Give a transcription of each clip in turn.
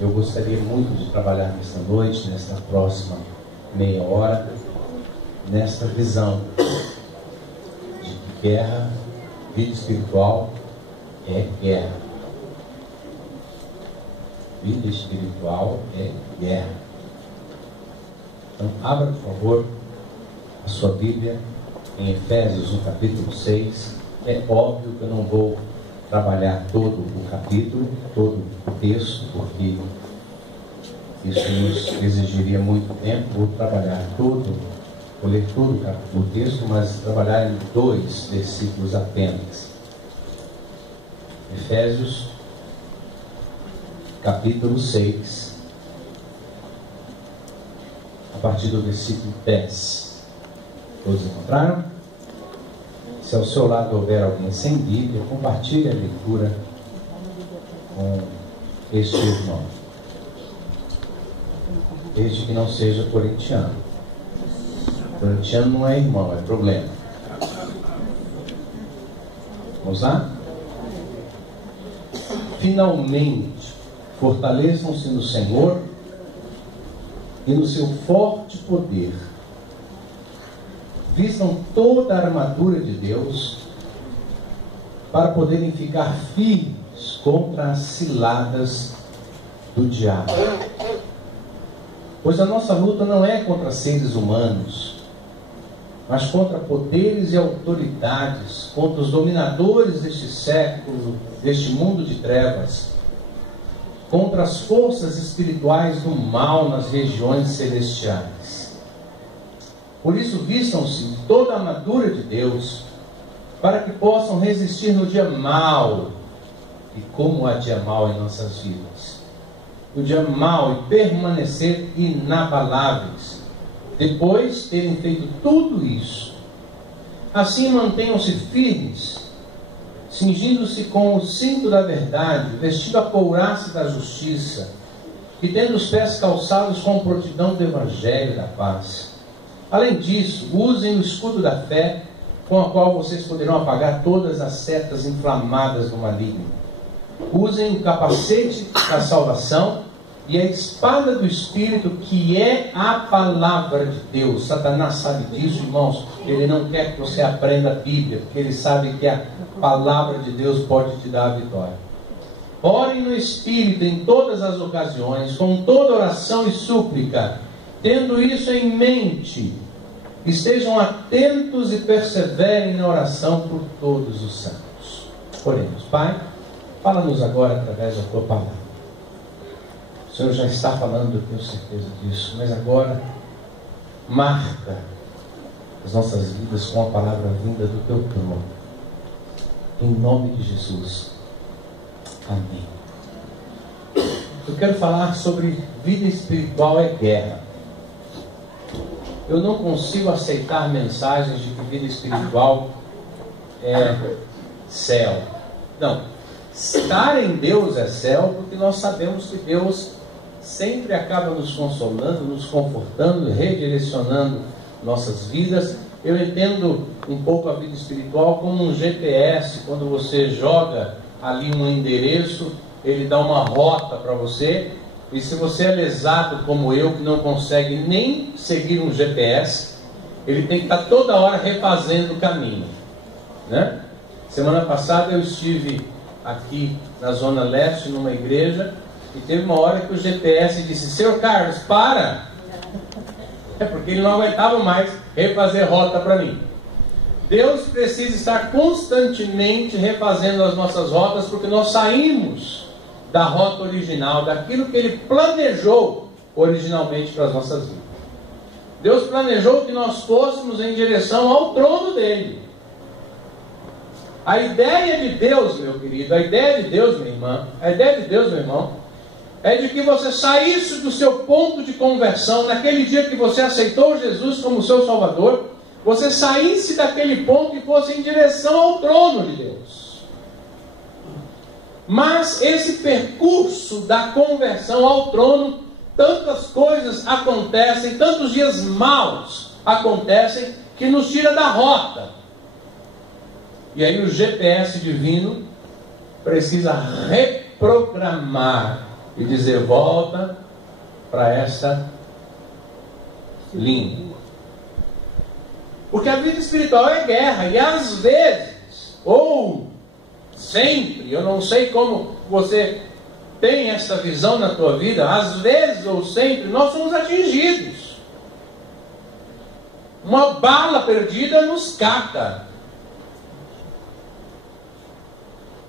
Eu gostaria muito de trabalhar nesta noite, nesta próxima meia hora, nesta visão de que guerra, vida espiritual é guerra. Vida espiritual é guerra. Então, abra, por favor, a sua Bíblia em Efésios, no capítulo 6. É óbvio que eu não vou trabalhar todo o capítulo, todo o texto, porque isso nos exigiria muito tempo. Vou trabalhar todo, vou ler todo o texto, mas trabalhar em 2 versículos apenas. Efésios, capítulo 6, a partir do versículo 10. Todos encontraram? Se ao seu lado houver alguém sem Bíblia, compartilhe a leitura com este irmão, desde que não seja corintiano. Corintiano não é irmão, é problema. Vamos lá? Finalmente, fortaleçam-se no Senhor e no seu forte poder. Vistam toda a armadura de Deus para poderem ficar firmes contra as ciladas do diabo. Pois a nossa luta não é contra seres humanos, mas contra poderes e autoridades, contra os dominadores deste século, deste mundo de trevas, contra as forças espirituais do mal nas regiões celestiais. Por isso, vistam-se toda a armadura de Deus, para que possam resistir no dia mau. E como há dia mau em nossas vidas? No dia mau, e permanecer inabaláveis, depois de terem feito tudo isso. Assim mantenham-se firmes, cingindo-se com o cinto da verdade, vestindo a couraça da justiça, e tendo os pés calçados com a prontidão do evangelho da paz. Além disso, usem o escudo da fé, com a qual vocês poderão apagar todas as setas inflamadas do maligno. Usem o capacete da salvação e a espada do Espírito, que é a palavra de Deus. Satanás sabe disso, irmãos. Ele não quer que você aprenda a Bíblia, porque ele sabe que a palavra de Deus pode te dar a vitória. Orem no Espírito em todas as ocasiões, com toda oração e súplica. Tendo isso em mente, estejam atentos e perseverem na oração por todos os santos. Oremos. Pai, fala-nos agora através da tua palavra. O Senhor já está falando, eu tenho certeza disso, mas agora marca as nossas vidas com a palavra vinda do teu trono. Em nome de Jesus. Amém. Eu quero falar sobre vida espiritual é guerra. Eu não consigo aceitar mensagens de que vida espiritual é céu. Não. Estar em Deus é céu, porque nós sabemos que Deus sempre acaba nos consolando, nos confortando, redirecionando nossas vidas. Eu entendo um pouco a vida espiritual como um GPS. Quando você joga ali um endereço, ele dá uma rota para você. E se você é lesado como eu, que não consegue nem seguir um GPS, ele tem que estar toda hora refazendo o caminho, né? Semana passada eu estive aqui na Zona Leste, numa igreja, e teve uma hora que o GPS disse: Senhor Carlos, para! É porque ele não aguentava mais refazer rota para mim. Deus precisa estar constantemente refazendo as nossas rotas, porque nós saímos da rota original, daquilo que Ele planejou originalmente para as nossas vidas. Deus planejou que nós fôssemos em direção ao trono dEle. A ideia de Deus, meu querido, a ideia de Deus, minha irmã, a ideia de Deus, meu irmão, é de que você saísse do seu ponto de conversão, naquele dia que você aceitou Jesus como seu Salvador, você saísse daquele ponto e fosse em direção ao trono de Deus. Mas esse percurso da conversão ao trono, tantas coisas acontecem, tantos dias maus acontecem, que nos tira da rota. E aí o GPS divino precisa reprogramar e dizer: volta para essa linha. Porque a vida espiritual é guerra, e às vezes, ou sempre, eu não sei como você tem essa visão na tua vida, às vezes ou sempre, nós somos atingidos. Uma bala perdida nos cata.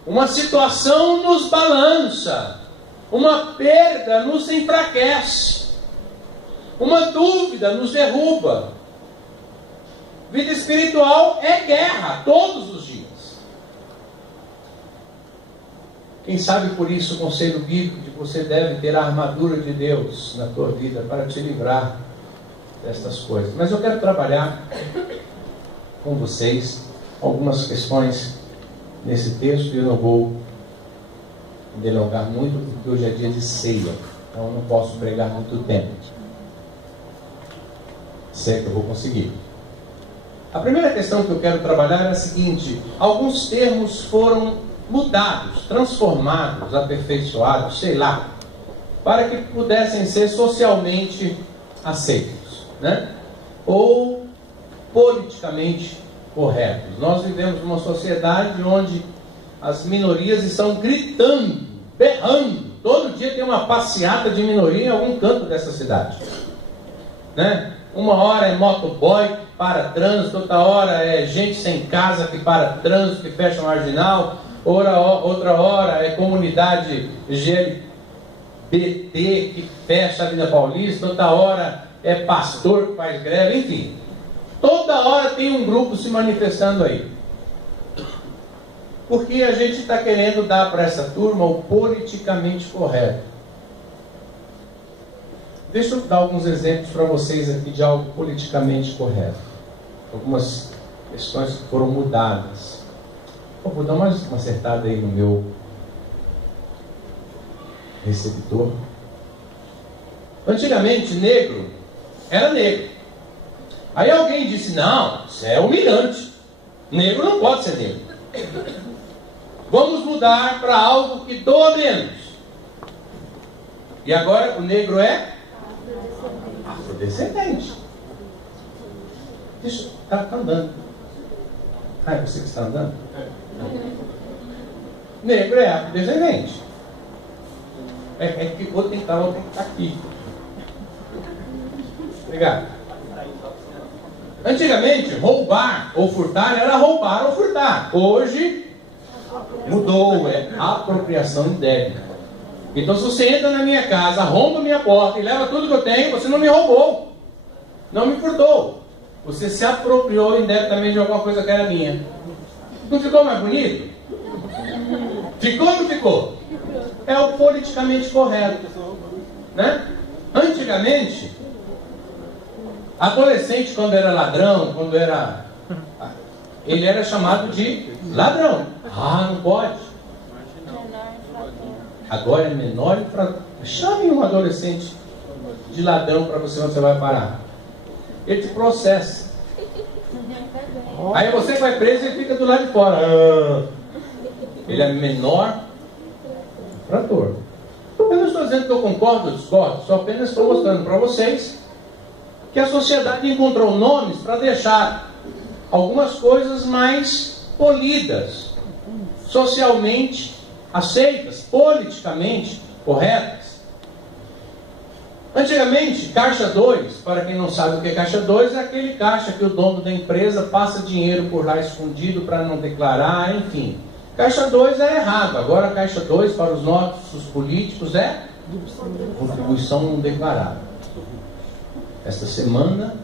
Uma situação nos balança. Uma perda nos enfraquece. Uma dúvida nos derruba. Vida espiritual é guerra, todos os dias. Quem sabe por isso o conselho bíblico de que você deve ter a armadura de Deus na tua vida para te livrar destas coisas. Mas eu quero trabalhar com vocês algumas questões nesse texto, e eu não vou me delongar muito, porque hoje é dia de ceia, então eu não posso pregar muito tempo. Sei que eu vou conseguir. A primeira questão que eu quero trabalhar é a seguinte: alguns termos foram mudados, transformados, aperfeiçoados, sei lá, para que pudessem ser socialmente aceitos, né? Ou politicamente corretos. Nós vivemos numa sociedade onde as minorias estão gritando, berrando. Todo dia tem uma passeata de minoria em algum canto dessa cidade, né? Uma hora é motoboy que para trânsito, outra hora é gente sem casa que para trânsito, que fecha marginal, outra hora é comunidade LGBT que fecha a Avenida Paulista, outra hora é pastor que faz greve, enfim. Toda hora tem um grupo se manifestando aí. Porque a gente está querendo dar para essa turma o politicamente correto. Deixa eu dar alguns exemplos para vocês aqui de algo politicamente correto. Algumas questões que foram mudadas. Eu vou dar uma acertada aí no meu receptor. Antigamente, negro era negro. Aí alguém disse: não, isso é humilhante. Negro não pode ser negro. Vamos mudar para algo que doa menos. E agora o negro é afrodescendente. Deixa, tá andando. Ah, é você que está andando? Negro é afrodescendente. É que o outro tem que estar aqui. Obrigado. Antigamente, roubar ou furtar era roubar ou furtar. Hoje mudou, é apropriação indébita. Então, se você entra na minha casa, arromba minha porta e leva tudo que eu tenho, você não me roubou, não me furtou. Você se apropriou indebitamente de alguma coisa que era minha. Não ficou mais bonito? Ficou ou não ficou? É o politicamente correto, né? Antigamente, adolescente, quando era ladrão, ele era chamado de ladrão. Ah, não pode. Agora é menor infrator. Chame um adolescente de ladrão para você onde você vai parar. Ele te processa. Aí você vai preso e fica do lado de fora. Ele é menor infrator. Eu não estou dizendo que eu concordo ou discordo, só apenas estou mostrando para vocês que a sociedade encontrou nomes para deixar algumas coisas mais polidas, socialmente aceitas, politicamente corretas. Antigamente, caixa 2, para quem não sabe o que é caixa 2, é aquele caixa que o dono da empresa passa dinheiro por lá escondido para não declarar, enfim. Caixa 2 é errado. Agora caixa 2 para os nossos políticos é contribuição não declarada. Esta semana,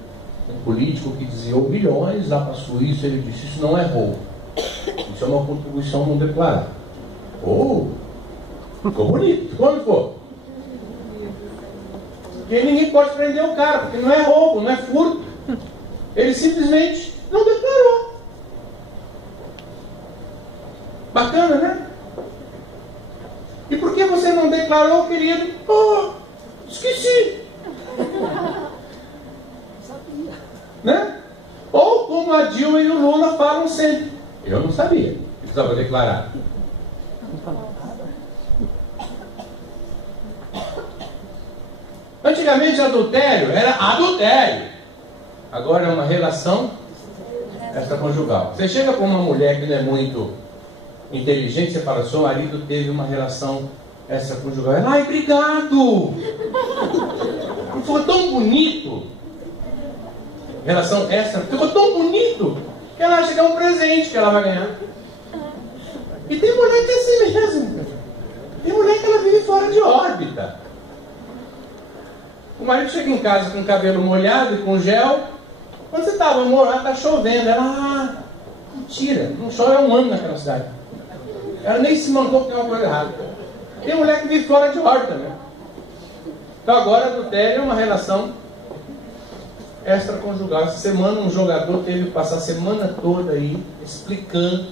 um político que desviou bilhões lá para a Suíça, ele disse: isso não é roubo, isso é uma contribuição não declarada. Ficou bonito, ficou ou não ficou? E ninguém pode prender o cara, porque não é roubo, não é furto. Ele simplesmente não declarou. Bacana, né? E por que você não declarou, querido? Esqueci. Né? Ou como a Dilma e o Lula falam sempre: eu não sabia, precisava declarar. Antigamente adultério era adultério. Agora é uma relação extraconjugal. Você chega com uma mulher que não é muito inteligente, você fala, seu marido teve uma relação extraconjugal. Ela, ai, obrigado! Ficou tão bonito. Relação extra, ficou tão bonito que ela acha que é um presente que ela vai ganhar. E tem mulher que é assim mesmo. Tem mulher que ela vive fora de órbita. O marido chega em casa com o cabelo molhado e com gel. Quando você estava, amor, está chovendo. Ela, mentira, não chove há um ano naquela cidade. Ela nem se mancou porque tem uma coisa errada. Tem mulher que vive fora de órbita, né? Então agora adultério é uma relação extraconjugal. Essa semana um jogador teve que passar a semana toda aí explicando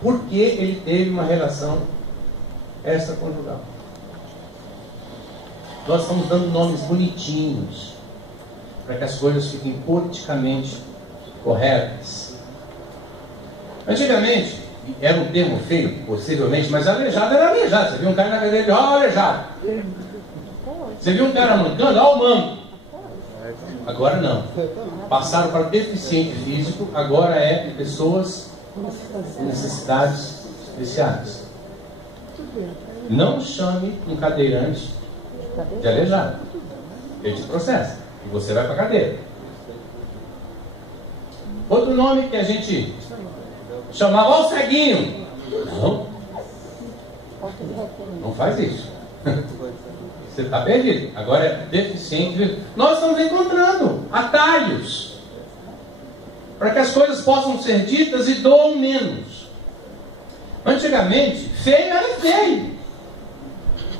por que ele teve uma relação extraconjugal. Nós estamos dando nomes bonitinhos para que as coisas fiquem politicamente corretas. Antigamente, era um termo feio, possivelmente, mas aleijado era aleijado. Você viu um cara na cadeira de roda, aleijado. Você viu um cara mancando, ó o manco. Agora não. Passaram para deficiente físico, agora é pessoas com necessidades especiais. Não chame um cadeirante de aleijado. Ele te processa e você vai para a cadeira. Outro nome que a gente chamava, ó o ceguinho. Não faz isso. Você está perdido. Agora é deficiente. Nós estamos encontrando atalhos para que as coisas possam ser ditas e doam menos. Antigamente, feio era feio.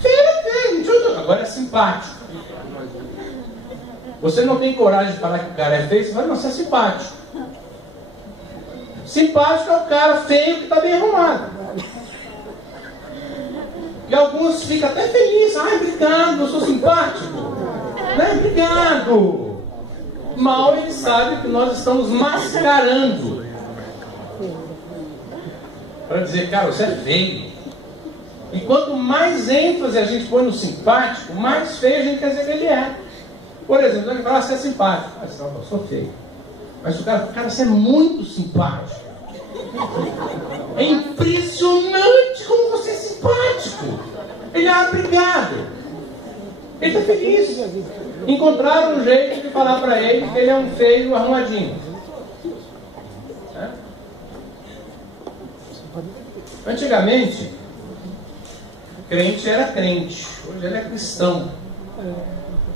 Feio era feio. Agora é simpático. Você não tem coragem de falar que o cara é feio, você fala, não, você é simpático. Simpático é o cara feio que está bem arrumado. E alguns ficam até felizes. Ai, obrigado, eu sou simpático. Né? Obrigado. Mal ele sabe que nós estamos mascarando para dizer, cara, você é feio. E quanto mais ênfase a gente põe no simpático, mais feio a gente quer dizer que ele é. Por exemplo, ele fala, você é simpático. Ah, eu sou feio. Mas o cara, você é muito simpático. É impressionante como você é simpático. Ele é obrigado. Ele está feliz. Encontraram um jeito de falar para ele que ele é um feio arrumadinho. Antigamente, crente era crente. Hoje ele é cristão.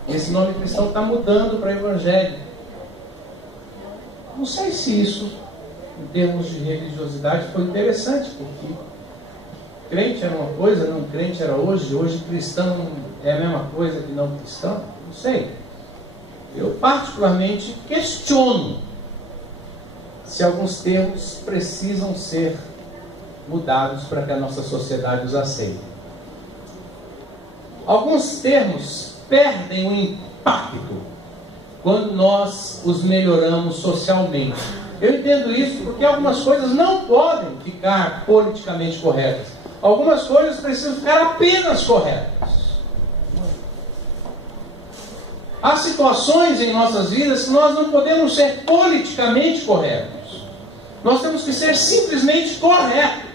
Esse nome cristão está mudando para evangelho. Não sei se isso, em termos de religiosidade, foi interessante, porque crente era uma coisa, não crente era hoje. Hoje cristão é a mesma coisa que não cristão. Não sei. Eu particularmente questiono se alguns termos precisam ser mudados para que a nossa sociedade os aceite. Alguns termos perdem o impacto quando nós os melhoramos socialmente. Eu entendo isso porque algumas coisas não podem ficar politicamente corretas. Algumas coisas precisam ficar apenas corretas. Há situações em nossas vidas que nós não podemos ser politicamente corretos. Nós temos que ser simplesmente corretos.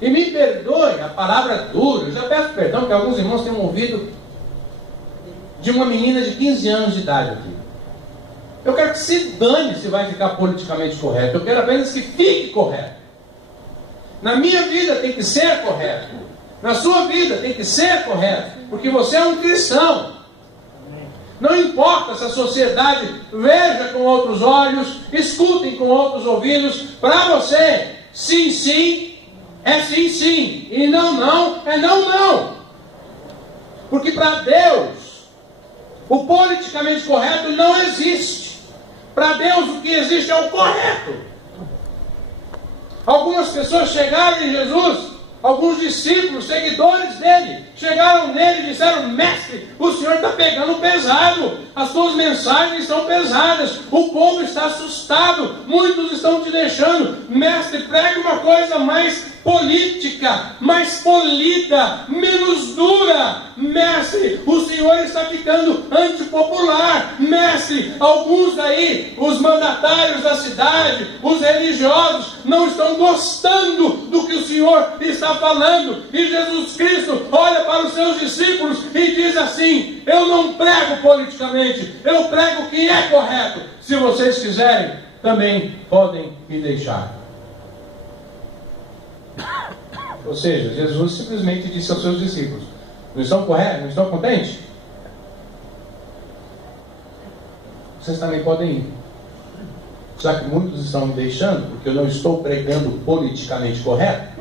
E me perdoe a palavra dura, eu já peço perdão que alguns irmãos tenham ouvido de uma menina de 15 anos de idade aqui. Eu quero que se dane se vai ficar politicamente correto. Eu quero apenas que fique correto. Na minha vida tem que ser correto. Na sua vida tem que ser correto. Porque você é um cristão. Não importa se a sociedade veja com outros olhos, escutem com outros ouvidos. Para você, sim, sim, é sim, sim. E não, não, é não, não. Porque para Deus, o politicamente correto não existe. Para Deus o que existe é o correto. Algumas pessoas chegaram em Jesus, alguns discípulos, seguidores dele, chegaram nele e disseram, mestre, o senhor está pegando pesado, as suas mensagens estão pesadas, o povo está assustado, muitos estão te deixando, mestre, pregue uma coisa mais política, mais polida, menos nos dura. Mestre, o Senhor está ficando antipopular. Mestre, alguns aí, os mandatários da cidade, os religiosos, não estão gostando do que o Senhor está falando. E Jesus Cristo olha para os seus discípulos e diz assim: eu não prego politicamente, eu prego o que é correto. Se vocês quiserem, também podem me deixar. Ou seja, Jesus simplesmente disse aos seus discípulos: não estão corretos? Não estão contentes? Vocês também podem ir. Já que muitos estão me deixando, porque eu não estou pregando politicamente correto,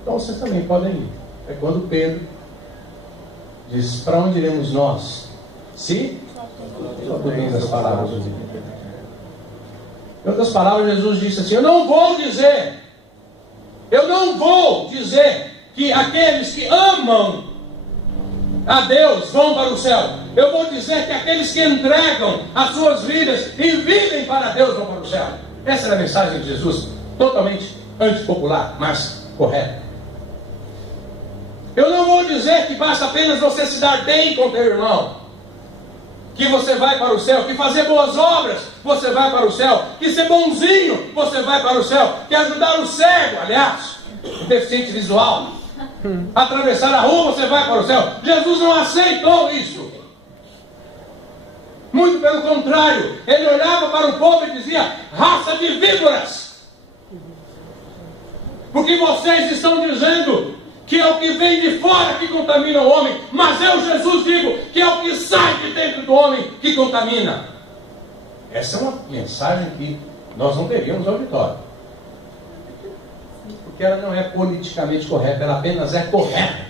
então vocês também podem ir. É quando Pedro diz: para onde iremos nós? Se ouvimos as palavras do Senhor. Em outras palavras, Jesus disse assim: eu não vou dizer que aqueles que amam a Deus vão para o céu. Eu vou dizer que aqueles que entregam as suas vidas e vivem para Deus vão para o céu. Essa era a mensagem de Jesus, totalmente antipopular, mas correta. Eu não vou dizer que basta apenas você se dar bem com teu irmão, que você vai para o céu, que fazer boas obras, você vai para o céu, que ser bonzinho, você vai para o céu, que ajudar o cego, aliás, o deficiente visual, atravessar a rua, você vai para o céu. Jesus não aceitou isso. Muito pelo contrário, ele olhava para o povo e dizia: raça de víboras, porque vocês estão dizendo que é o que vem de fora que contamina o homem, mas eu, Jesus, digo que é o que sai de dentro do homem que contamina. Essa é uma mensagem que nós não teríamos auditório, porque ela não é politicamente correta, ela apenas é correta.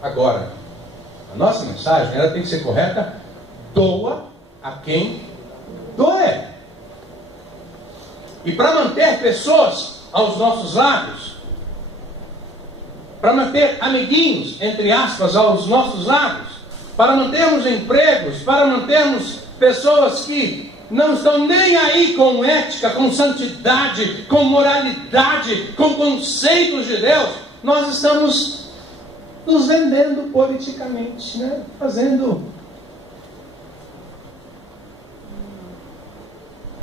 Agora, a nossa mensagem, ela tem que ser correta: doa a quem doer. E para manter pessoas aos nossos lados, para manter amiguinhos, entre aspas, aos nossos lados, para mantermos empregos, para mantermos pessoas que não estão nem aí com ética, com santidade, com moralidade, com conceitos de Deus, nós estamos nos vendendo politicamente, né?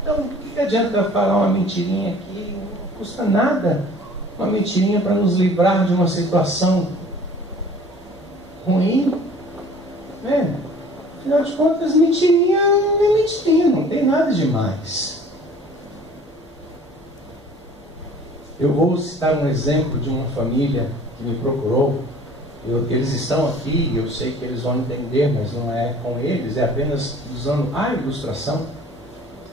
Então, o que adianta falar uma mentirinha aqui? Não custa nada uma mentirinha para nos livrar de uma situação ruim, né? Afinal de contas, mentirinha é mentirinha, não tem nada demais. Eu vou citar um exemplo de uma família que me procurou. Eles estão aqui, eu sei que eles vão entender, mas não é com eles, é apenas usando a ilustração.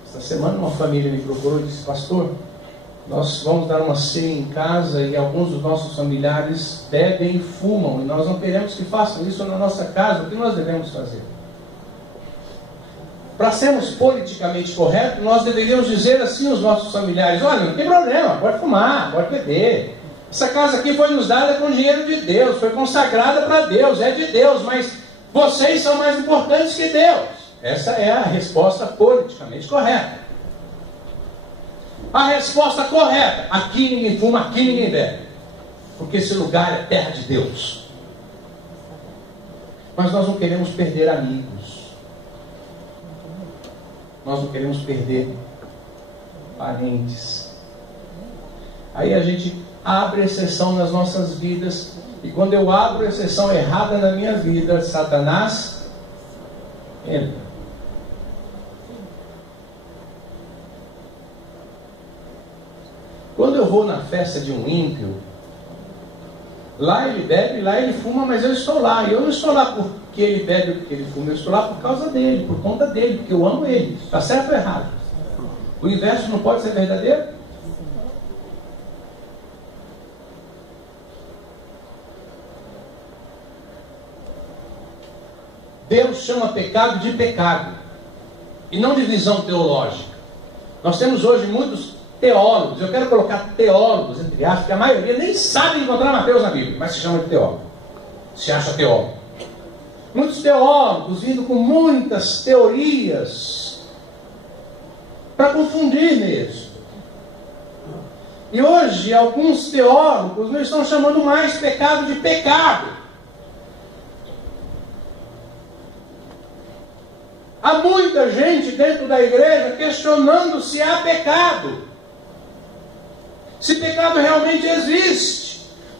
Esta semana uma família me procurou e disse: pastor, nós vamos dar uma ceia em casa e alguns dos nossos familiares bebem e fumam, e nós não queremos que façam isso na nossa casa. O que nós devemos fazer? Para sermos politicamente corretos, nós deveríamos dizer assim aos nossos familiares: olha, não tem problema, pode fumar, pode beber. Essa casa aqui foi nos dada com dinheiro de Deus, foi consagrada para Deus, é de Deus, mas vocês são mais importantes que Deus. Essa é a resposta politicamente correta. A resposta correta: aqui ninguém fuma, aqui ninguém bebe, porque esse lugar é terra de Deus. Mas nós não queremos perder amigos, nós não queremos perder parentes. Aí a gente abre exceção nas nossas vidas, e quando eu abro exceção errada na minha vida, Satanás entra. Quando eu vou na festa de um ímpio, lá ele bebe, lá ele fuma, mas eu estou lá. E eu não estou lá porque ele bebe ou porque ele fuma, eu estou lá por causa dele, por conta dele, porque eu amo ele. Está certo ou errado? O inverso não pode ser verdadeiro? Deus chama pecado de pecado, e não de visão teológica. Nós temos hoje muitos teólogos, eu quero colocar teólogos entre aspas, porque a maioria nem sabe encontrar Mateus na Bíblia, mas se chama de teólogo, se acha teólogo. Muitos teólogos vindo com muitas teorias, para confundir mesmo. E hoje, alguns teólogos não estão chamando mais pecado de pecado. Há muita gente dentro da igreja questionando se há pecado. Se pecado realmente existe.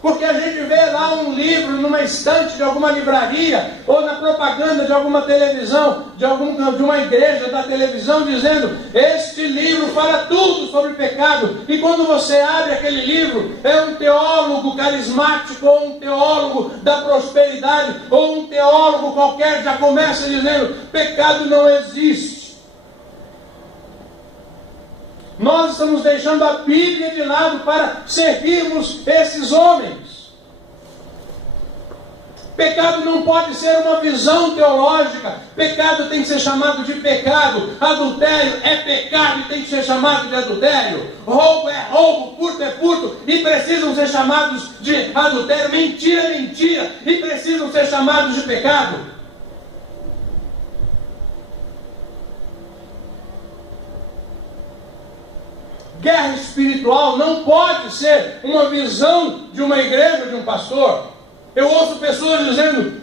Porque a gente vê lá um livro numa estante de alguma livraria, ou na propaganda de alguma televisão, de uma igreja da televisão, dizendo: este livro fala tudo sobre pecado. E quando você abre aquele livro, é um teólogo carismático, ou um teólogo da prosperidade, ou um teólogo qualquer, já começa dizendo: pecado não existe. Nós estamos deixando a Bíblia de lado para servirmos esses homens. Pecado não pode ser uma visão teológica. Pecado tem que ser chamado de pecado. Adultério é pecado e tem que ser chamado de adultério. Roubo é roubo, furto é furto e precisam ser chamados de adultério. Mentira é mentira e precisam ser chamados de pecado. Guerra espiritual não pode ser uma visão de uma igreja, de um pastor. Eu ouço pessoas dizendo: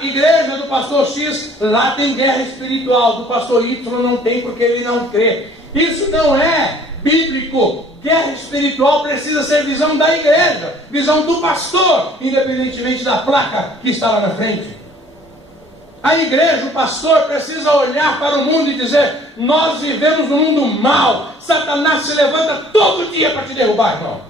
igreja do pastor X, lá tem guerra espiritual, do pastor Y não tem porque ele não crê. Isso não é bíblico. Guerra espiritual precisa ser visão da igreja, visão do pastor, independentemente da placa que está lá na frente. A igreja, o pastor, precisa olhar para o mundo e dizer: nós vivemos num mundo mau. Satanás se levanta todo dia para te derrubar, irmão.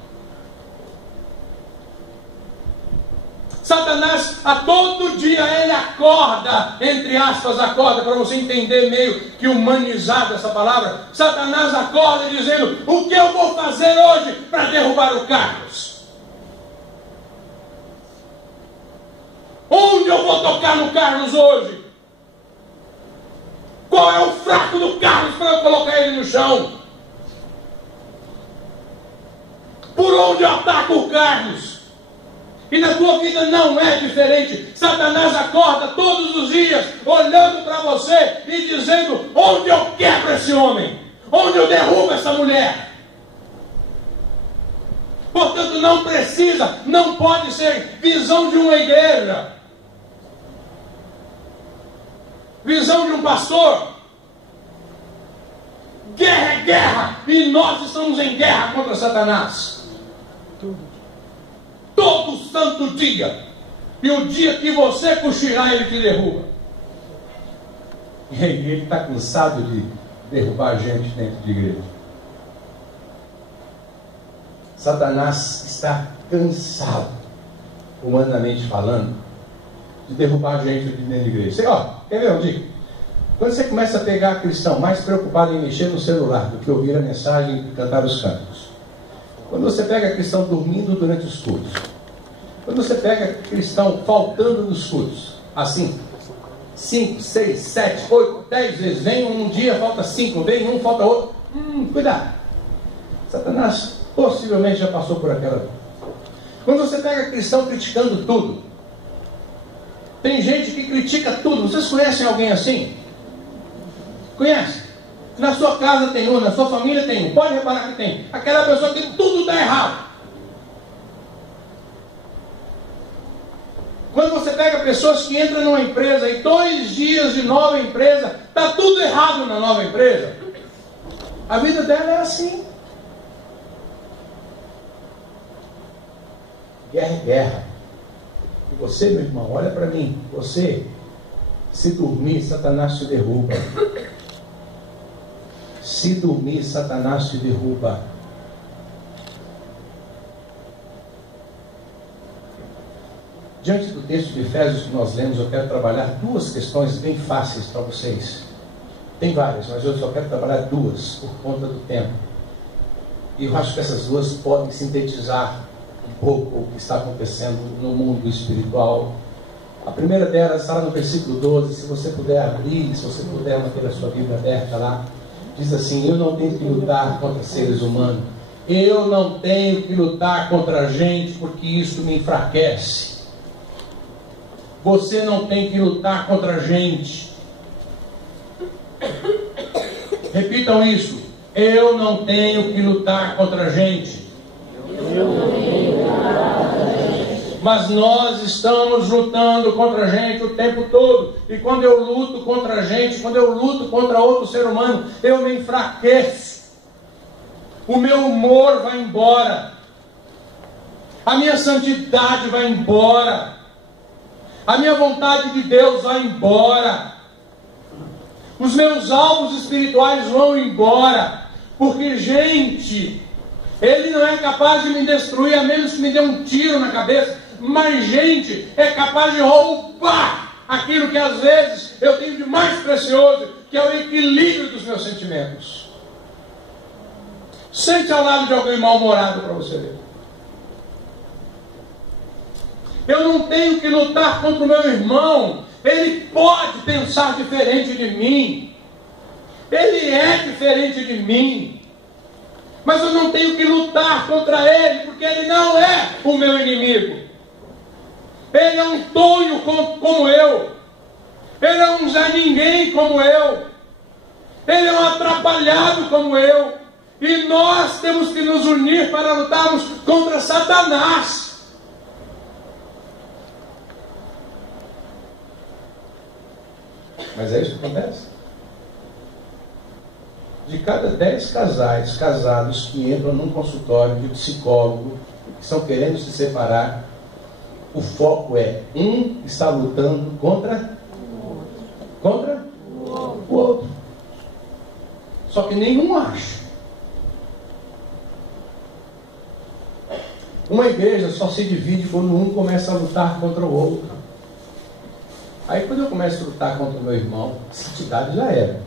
Satanás, a todo dia, ele acorda, entre aspas, acorda, para você entender meio que humanizado essa palavra. Satanás acorda dizendo: o que eu vou fazer hoje para derrubar o Carlos? Onde eu vou tocar no Carlos hoje? Qual é o fraco do Carlos para eu colocar ele no chão? Por onde eu ataco o Carlos? E na tua vida não é diferente. Satanás acorda todos os dias, olhando para você e dizendo: onde eu quebro esse homem? Onde eu derrubo essa mulher? Portanto, não pode ser visão de uma igreja, visão de um pastor. Guerra é guerra, e nós estamos em guerra contra Satanás. Todo santo dia. E o dia que você cochilar, ele te derruba. E ele está cansado de derrubar gente dentro de igreja. Satanás está cansado, humanamente falando, de derrubar gente dentro de igreja. Você, quer ver uma dica? Quando você começa a pegar cristão mais preocupado em mexer no celular do que ouvir a mensagem e cantar os cantos. Quando você pega cristão dormindo durante os cultos. Quando você pega cristão faltando nos cultos. Assim, 5, 6, 7, 8, 10 vezes. Vem um dia, falta 5. Vem um, falta outro. Cuidado. Satanás possivelmente já passou por aquela. Quando você pega cristão criticando tudo. Tem gente que critica tudo. Vocês conhecem alguém assim? Conhece? Na sua casa tem um, na sua família tem um. Pode reparar que tem. Aquela pessoa que tudo dá errado. Quando você pega pessoas que entram numa empresa e 2 dias de nova empresa, está tudo errado na nova empresa. A vida dela é assim. Guerra é guerra. E você, meu irmão, olha para mim. Você, se dormir, Satanás te derruba. Se dormir, Satanás te derruba. Diante do texto de Efésios que nós lemos, eu quero trabalhar 2 questões bem fáceis para vocês. Tem várias, mas eu só quero trabalhar 2 por conta do tempo. E eu acho que essas 2 podem sintetizar um pouco o que está acontecendo no mundo espiritual. A primeira delas está lá no versículo 12. Se você puder abrir, se você puder manter a sua Bíblia aberta lá, diz assim: eu não tenho que lutar contra seres humanos. Eu não tenho que lutar contra a gente, porque isso me enfraquece. Você não tem que lutar contra a gente. Repitam isso. Eu não tenho que lutar contra a gente. Mas nós estamos lutando contra a gente o tempo todo. E quando eu luto contra a gente, quando eu luto contra outro ser humano, eu me enfraqueço. O meu humor vai embora. A minha santidade vai embora. A minha vontade de Deus vai embora. Os meus alvos espirituais vão embora. Porque, gente, Ele não é capaz de me destruir a menos que me dê um tiro na cabeça. Mas, gente, é capaz de roubar aquilo que às vezes eu tenho de mais precioso, que é o equilíbrio dos meus sentimentos. Sente ao lado de alguém mal-humorado para você ver. Eu não tenho que lutar contra o meu irmão. Ele pode pensar diferente de mim. Ele é diferente de mim. Mas eu não tenho que lutar contra ele, porque ele não é o meu inimigo. Ele é um tonho como eu. Ele é um Zé Ninguém como eu. Ele é um atrapalhado como eu. E nós temos que nos unir para lutarmos contra Satanás. Mas é isso que acontece. De cada 10 casais casados que entram num consultório de psicólogo, que estão querendo se separar, o foco é um está lutando contra o outro. Só que nenhum acha. Uma igreja só se divide quando um começa a lutar contra o outro. Aí quando eu começo a lutar contra o meu irmão, a santidade já era.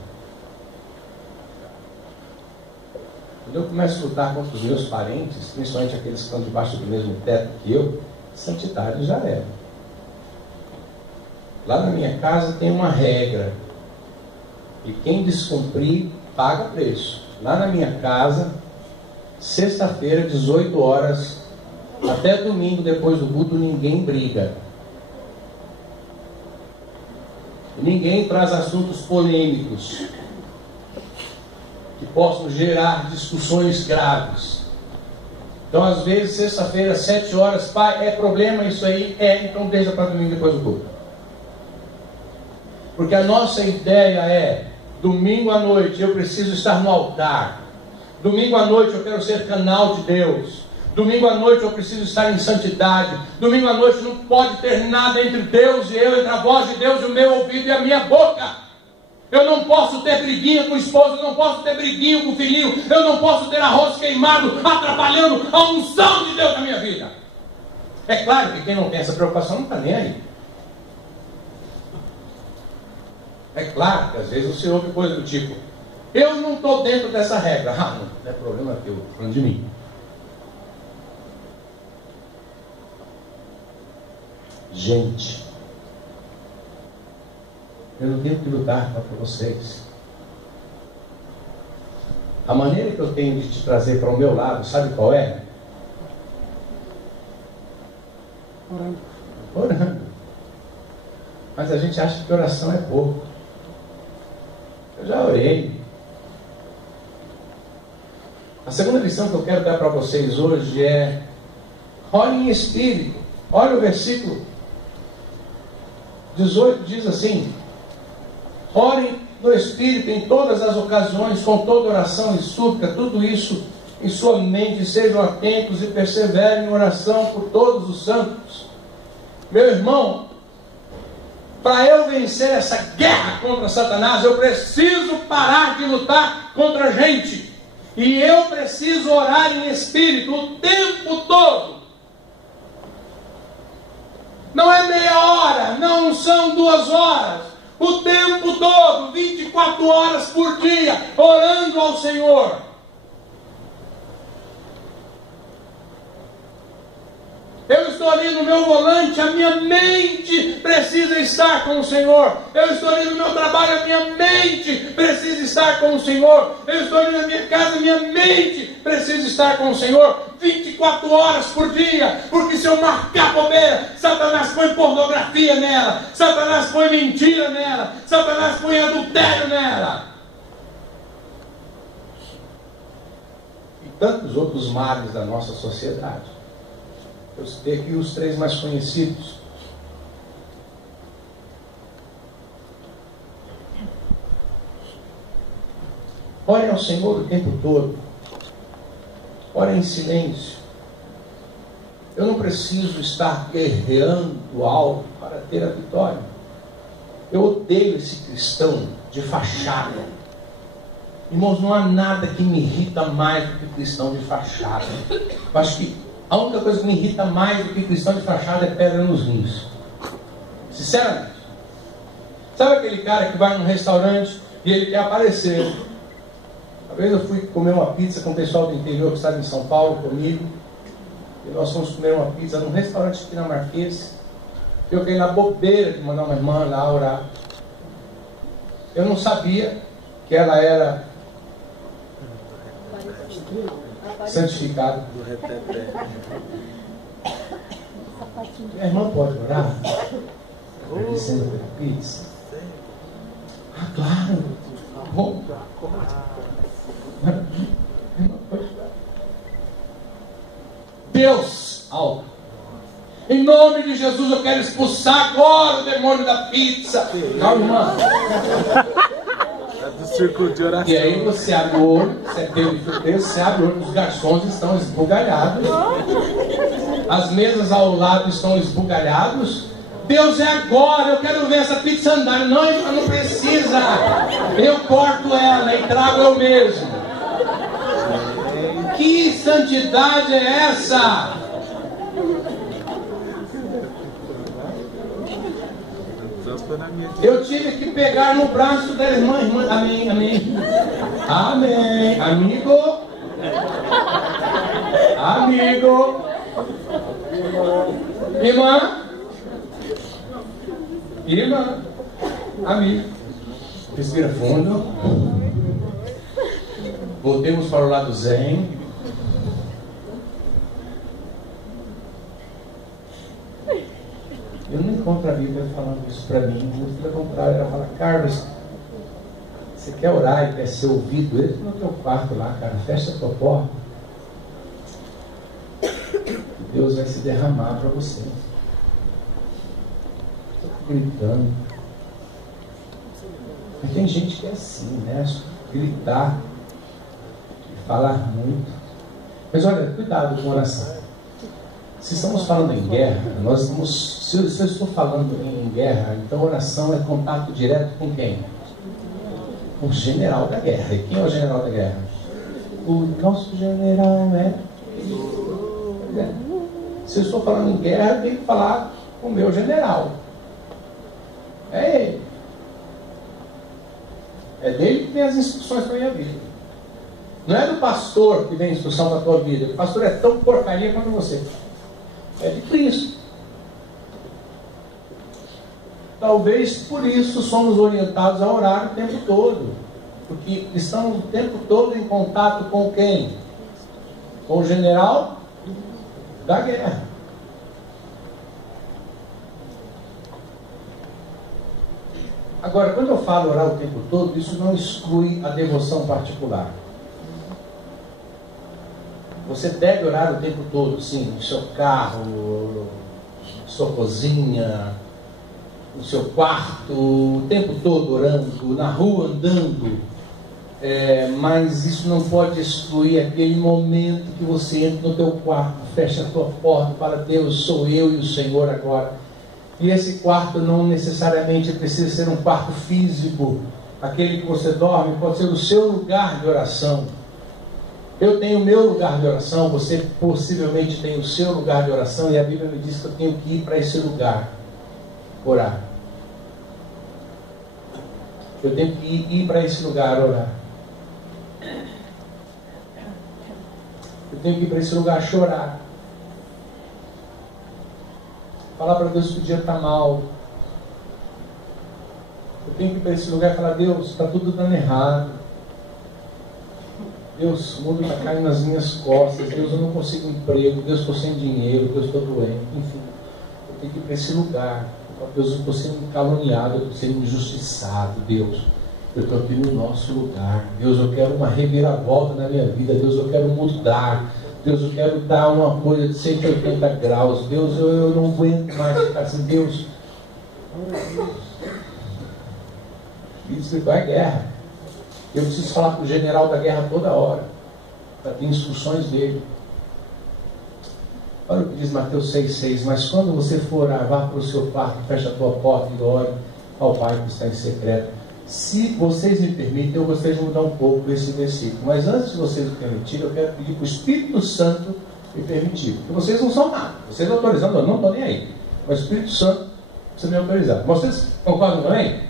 Quando eu começo a lutar contra os meus parentes, principalmente aqueles que estão debaixo do mesmo teto que eu, santidade já era. Lá na minha casa tem uma regra. E quem descumprir, paga preço. Lá na minha casa, sexta-feira, 18 horas, até domingo, depois do culto, ninguém briga. Ninguém traz assuntos polêmicos que possam gerar discussões graves. Então, às vezes, sexta-feira, 7 horas, pai, é problema isso aí? Então deixa para domingo depois do culto. Porque a nossa ideia é, domingo à noite eu preciso estar no altar. Domingo à noite eu quero ser canal de Deus. Domingo à noite eu preciso estar em santidade. Domingo à noite não pode ter nada entre Deus e eu, entre a voz de Deus e o meu ouvido e a minha boca. Eu não posso ter briguinha com o esposo, eu não posso ter briguinha com o filhinho, eu não posso ter arroz queimado atrapalhando a unção de Deus na minha vida. É claro que quem não tem essa preocupação não está nem aí. É claro que às vezes você ouve coisa do tipo, eu não estou dentro dessa regra. Não é problema teu, falando de mim. Gente, eu não tenho que lutar contra vocês. A maneira que eu tenho de te trazer para o meu lado, sabe qual é? Orando. Mas a gente acha que oração é pouco. Eu já orei. A segunda lição que eu quero dar para vocês hoje é: ore em espírito. Olha o versículo 18, diz assim: orem no Espírito em todas as ocasiões, com toda oração e súplica, tudo isso em sua mente, sejam atentos e perseverem em oração por todos os santos. Meu irmão, para eu vencer essa guerra contra Satanás, eu preciso parar de lutar contra a gente. E eu preciso orar em Espírito o tempo todo. Não é meia hora, não são 2 horas. O tempo todo, 24 horas por dia, orando ao Senhor. Eu estou ali no meu volante, a minha mente precisa estar com o Senhor. Eu estou ali no meu trabalho, a minha mente precisa estar com o Senhor. Eu estou ali na minha casa, a minha mente precisa estar com o Senhor. 24 horas por dia, porque se eu marcar bobeira, Satanás põe pornografia nela, Satanás põe mentira nela, Satanás põe adultério nela. E tantos outros males da nossa sociedade. Eu citei aqui os 3 mais conhecidos. Ore ao Senhor o tempo todo. Ore em silêncio. Eu não preciso estar guerreando algo para ter a vitória. Eu odeio esse cristão de fachada. Irmãos, não há nada que me irrita mais do que cristão de fachada. Eu acho que a única coisa que me irrita mais do que cristão de fachada é pedra nos rins. Sinceramente. Sabe aquele cara que vai num restaurante e ele quer aparecer? Uma vez eu fui comer uma pizza com o pessoal do interior que estava em São Paulo comigo. E nós fomos comer uma pizza num restaurante aqui na Marquês. Eu fiquei na bobeira de mandar uma irmã lá orar. Eu não sabia que ela era santificada. A irmã pode orar? Agradecendo pela pizza? Ah, claro. Bom. Deus, alto. Em nome de Jesus eu quero expulsar agora o demônio da pizza. Calma, irmã. Do círculo de oração. E aí você abre o olho, você é Deus de Deus, você abre o olho, os garçons estão esbugalhados. As mesas ao lado estão esbugalhados. Deus, é agora, eu quero ver essa pizza andar. Não, não precisa. Eu corto ela e trago eu mesmo. Que santidade é essa? Eu tive que pegar no braço da irmã. Amém, amém. Amém. Amigo. Amigo. Irmã. Irmã. Amigo. Respira fundo. Voltemos para o lado zen. Eu não encontro a Bíblia falando isso para mim. Muito pelo contrário, ela fala: Carlos, você quer orar e quer ser ouvido? Entra no teu quarto lá, cara, fecha a tua porta. Deus vai se derramar para você. Estou gritando. Mas tem gente que é assim, né? Gritar e falar muito. Mas olha, cuidado com a oração. Se estamos falando em guerra, se eu estou falando em guerra, então oração é contato direto com quem? Com o general da guerra. E quem é o general da guerra? O nosso general, né? Se eu estou falando em guerra, eu tenho que falar com o meu general. É ele. É dele que vem as instruções para a minha vida. Não é do pastor que vem a instrução para a tua vida. O pastor é tão porcaria quanto você. É de Cristo. Talvez por isso somos orientados a orar o tempo todo. Porque estamos o tempo todo em contato com quem? Com o general da guerra. Agora, quando eu falo orar o tempo todo, isso não exclui a devoção particular. Você deve orar o tempo todo, sim, no seu carro, na sua cozinha, no seu quarto, o tempo todo orando, na rua andando. Mas isso não pode excluir aquele momento que você entra no teu quarto, fecha a tua porta e fala: Deus, sou eu e o Senhor agora. E esse quarto não necessariamente precisa ser um quarto físico. Aquele que você dorme pode ser o seu lugar de oração. Eu tenho o meu lugar de oração, você possivelmente tem o seu lugar de oração, e a Bíblia me diz que eu tenho que ir para esse lugar orar. Eu tenho que ir para esse lugar orar. Eu tenho que ir para esse lugar chorar. Falar para Deus que o dia está mal. Eu tenho que ir para esse lugar e falar: Deus, está tudo dando errado. Deus, o mundo está caindo nas minhas costas. Deus, eu não consigo emprego. Deus, estou sem dinheiro. Deus, estou doente. Enfim, eu tenho que ir para esse lugar. Deus, eu estou sendo caluniado. Eu estou sendo injustiçado. Deus, Eu estou aqui no nosso lugar. Deus, eu quero uma reviravolta na minha vida. Deus, eu quero mudar. Deus, eu quero dar uma coisa de 180 graus. Deus, eu não aguento mais ficar assim. Deus, isso é guerra. Eu preciso falar com o general da guerra toda hora, para ter instruções dele. Olha o que diz Mateus 6,6. Mas quando você for orar, vá para o seu quarto, feche a tua porta e ore ao Pai que está em secreto. Se vocês me permitem, eu gostaria de mudar um pouco esse versículo. Mas antes de vocês me permitirem, eu quero pedir para o Espírito Santo me permitir. Porque vocês não são nada. Vocês autorizando, eu não estou nem aí. Mas o Espírito Santo precisa me autorizar. Vocês concordam também?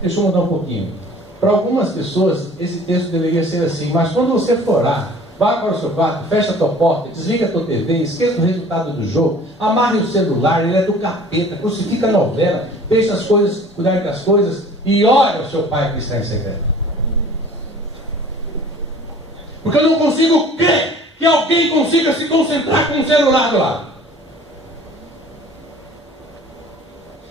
Deixa eu mudar um pouquinho. Para algumas pessoas, esse texto deveria ser assim. Mas quando você for orar, vá para o seu quarto, fecha a tua porta, desliga a tua TV, esqueça o resultado do jogo, amarre o celular, ele é do capeta, crucifica a novela, deixa as coisas, cuidar das coisas e ore ao seu Pai que está em secreto. Porque eu não consigo crer que alguém consiga se concentrar com o celular do lado.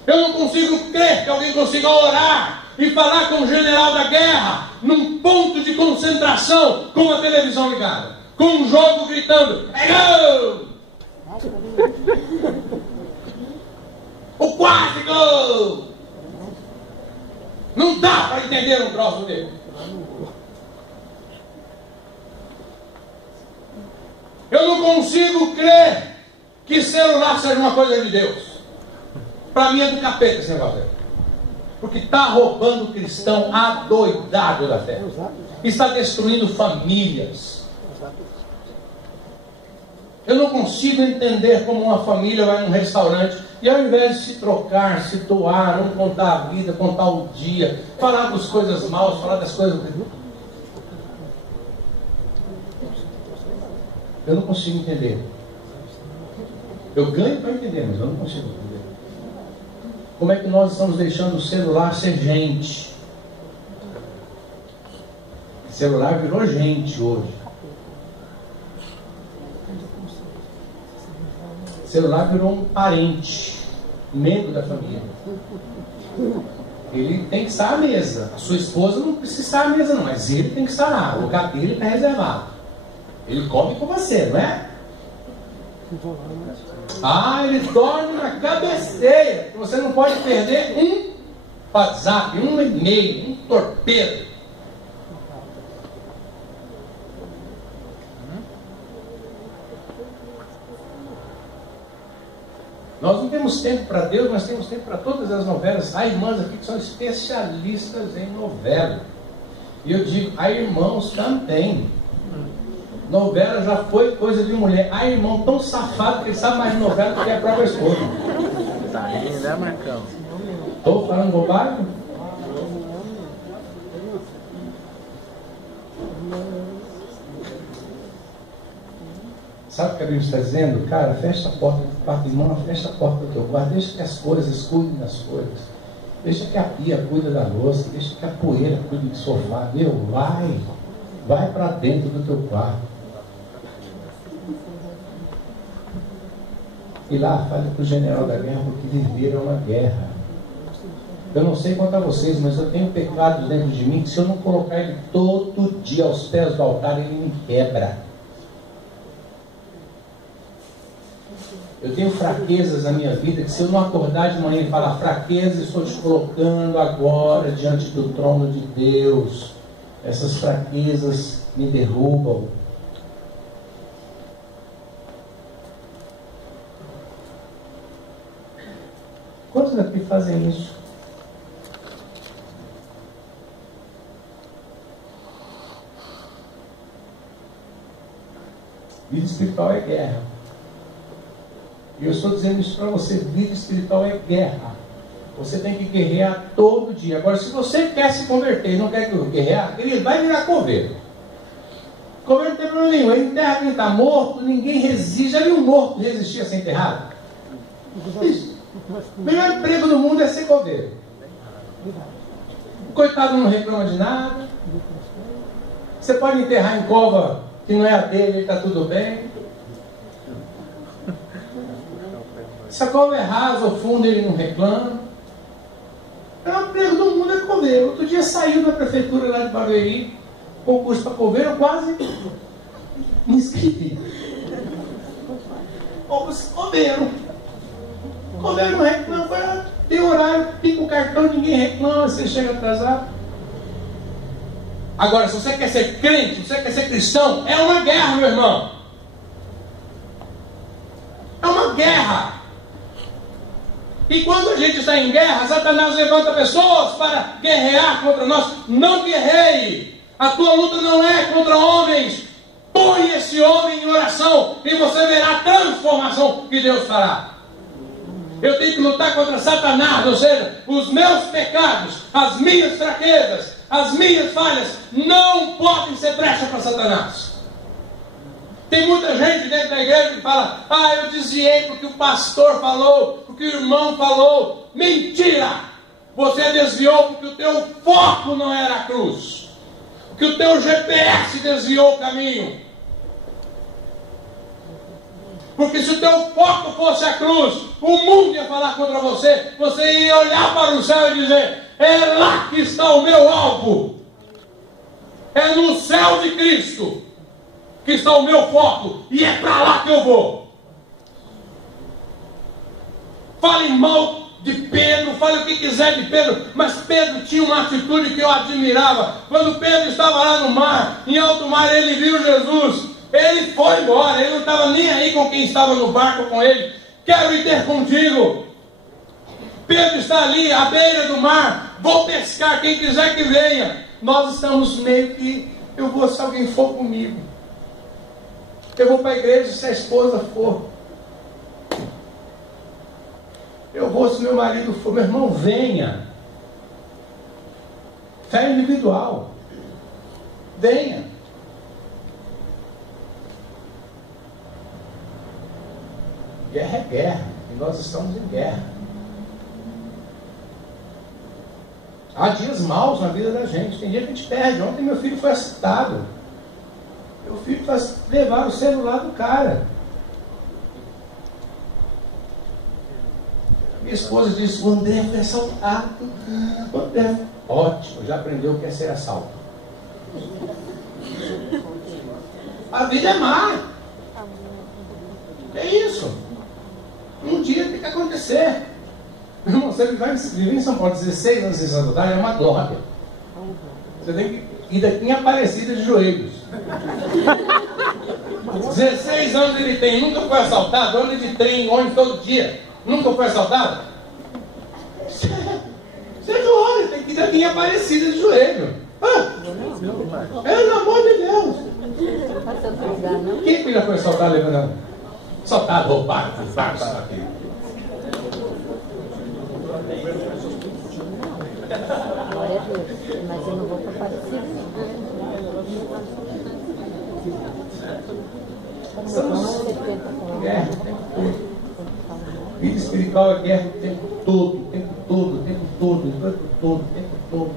Eu não consigo crer que alguém consiga orar e falar com o general da guerra num ponto de concentração com a televisão ligada, com um jogo gritando: é gol! O quarto gol! Não dá para entender um troço dele. Eu não consigo crer que celular seja uma coisa de Deus. Para mim é do capeta esse negócio aí. Porque está roubando o cristão adoidado da fé. Está destruindo famílias. Eu não consigo entender como uma família vai num restaurante e ao invés de se trocar, se doar, não contar a vida, contar o dia, falar das coisas maus, falar das coisas... Eu não consigo entender. Eu ganho para entender, mas eu não consigo entender. Como é que nós estamos deixando o celular ser gente? O celular virou gente hoje. O celular virou um parente, membro da família. Ele tem que estar à mesa. A sua esposa não precisa estar à mesa não, mas ele tem que estar lá. O lugar dele está reservado. Ele come com você, não é? Ah, ele dorme na cabeceira. Você não pode perder um WhatsApp, um e-mail, um torpedo. Nós não temos tempo para Deus, mas temos tempo para todas as novelas. Há irmãs aqui que são especialistas em novela. E eu digo, há irmãos também. Novela já foi coisa de mulher. Há irmão tão safado que ele sabe mais de novela do que a própria esposa. Tá aí, né, Marcão? Estou falando bobagem? Sabe o que a Bíblia está dizendo? Cara, fecha a porta do quarto, irmão, fecha a porta do teu quarto, deixa que as coisas cuidem das coisas. Deixa que a pia cuide da louça, deixa que a poeira cuide do sofá. Meu, vai para dentro do teu quarto. E lá fale para o general da guerra, porque viver é uma guerra. Eu não sei quanto a vocês, mas eu tenho pecado dentro de mim que se eu não colocar ele todo dia aos pés do altar, ele me quebra. Eu tenho fraquezas na minha vida que se eu não acordar de manhã e falar fraqueza, estou te colocando agora diante do trono de Deus. Essas fraquezas me derrubam. Quantos aqui fazem isso? Vida espiritual é guerra. E eu estou dizendo isso para você. Vida espiritual é guerra. Você tem que guerrear todo dia. Agora, se você quer se converter e não quer guerrear, ele vai virar coveiro. Coveiro não tem problema nenhum. Ele enterra quem está morto, ninguém resiste. Já viu um morto resistir a ser enterrado? Isso. O melhor emprego do mundo é ser coveiro. O coitado não reclama de nada. Você pode enterrar em cova que não é a dele, está tudo bem. Se a cova é rasa ou funda, ele não reclama. O melhor emprego do mundo é coveiro. coveiro. Outro dia saiu da prefeitura lá de Barueri, concurso para coveiro, eu quase me inscrevi. Coveiro. Coveiro não reclama, tem horário, pica o cartão, ninguém reclama, você chega atrasado. Agora, se você quer ser crente, se você quer ser cristão, é uma guerra, meu irmão. É uma guerra. E quando a gente está em guerra, Satanás levanta pessoas para guerrear contra nós. Não guerreie. A tua luta não é contra homens. Põe esse homem em oração e você verá a transformação que Deus fará. Eu tenho que lutar contra Satanás, ou seja, os meus pecados, as minhas fraquezas, as minhas falhas não podem ser brecha para Satanás. Tem muita gente dentro da igreja que fala: ah, eu desviei porque o pastor falou, porque o irmão falou. Mentira! Você desviou porque o teu foco não era a cruz, porque o teu GPS desviou o caminho. Porque se o teu foco fosse a cruz, o mundo ia falar contra você. Você ia olhar para o céu e dizer: é lá que está o meu alvo. É no céu de Cristo que está o meu foco. E é para lá que eu vou. Fale mal de Pedro, fale o que quiser de Pedro, mas Pedro tinha uma atitude que eu admirava. Quando Pedro estava lá no mar, em alto mar, ele viu Jesus. Ele foi embora, ele não estava nem aí com quem estava no barco com ele. Quero ir ter contigo. Pedro está ali à beira do mar, vou pescar, quem quiser que venha. Nós estamos meio que, eu vou se alguém for comigo. Eu vou para a igreja se a esposa for. Eu vou se meu marido for. Meu irmão, venha. Fé individual. Venha. Guerra é guerra, e nós estamos em guerra. Há dias maus na vida da gente, tem dia que a gente perde. Ontem meu filho foi assaltado. Meu filho foi levar o celular do cara. Minha esposa disse: o André foi assaltado. O André, ótimo, já aprendeu o que é ser assalto. A vida é má. É isso. Um dia tem que acontecer. Irmão, você vive em São Paulo 16 anos em Santo Daime, é uma glória. Você tem que ir daqui em Aparecida de joelhos. 16 anos ele tem, nunca foi assaltado, anda de trem, ônibus todo dia. Nunca foi assaltado? Você glória, tem que ir daqui em Aparecida de joelho. Pelo amor de Deus. Quem que já foi assaltado levantando? Assaltado, roubado, furtado, sabe aqui. Glória a Deus, mas eu não vou para Aparecida. Estamos em guerra. Vida espiritual é guerra o tempo todo, o tempo todo, o tempo todo, o tempo todo, o tempo todo, o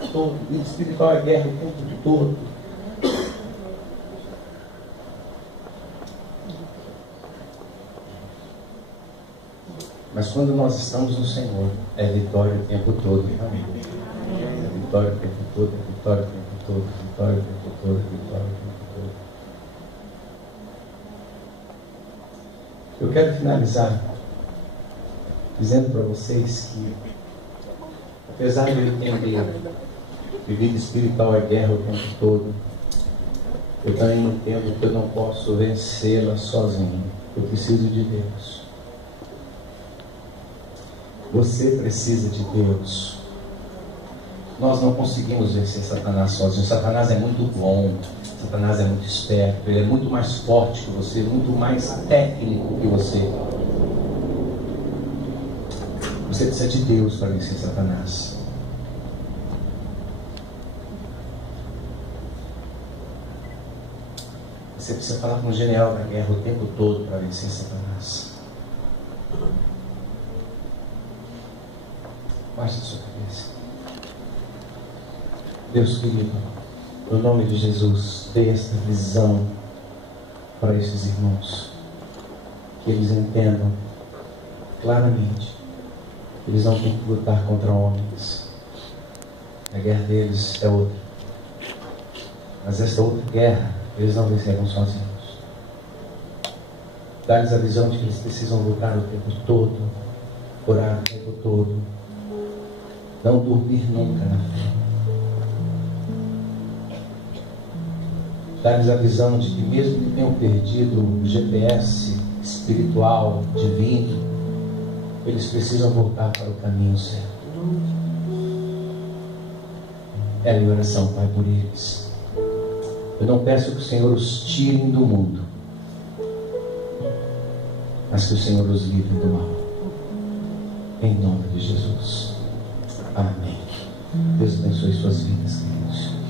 tempo todo. Vida espiritual é guerra o tempo todo. Mas quando nós estamos no Senhor, é vitória o tempo todo, amém? É vitória o tempo todo, é vitória o tempo todo, é vitória o tempo todo, é vitória o tempo todo. Eu quero finalizar dizendo para vocês que, apesar de eu entender que vida espiritual é guerra o tempo todo, eu também entendo que eu não posso vencê-la sozinho. Eu preciso de Deus. Você precisa de Deus. Nós não conseguimos vencer Satanás sozinhos. Satanás é muito bom, Satanás é muito esperto, ele é muito mais forte que você, muito mais técnico que você. Você precisa de Deus para vencer Satanás. Você precisa falar com o general da guerra o tempo todo para vencer Satanás. Baixe a sua cabeça. Deus querido, no nome de Jesus, dê esta visão para esses irmãos, que eles entendam claramente que eles não têm que lutar contra homens, A guerra deles é outra. Mas essa outra guerra, eles não vencerão sozinhos. Dá-lhes a visão de que eles precisam lutar o tempo todo, orar o tempo todo, não dormir nunca na fé. Dá-lhes a visão de que mesmo que tenham perdido o GPS espiritual, divino, eles precisam voltar para o caminho certo. É a minha oração, Pai, por eles. Eu não peço que o Senhor os tire do mundo, mas que o Senhor os livre do mal. Em nome de Jesus. Amém. Deus abençoe suas vidas, queridos.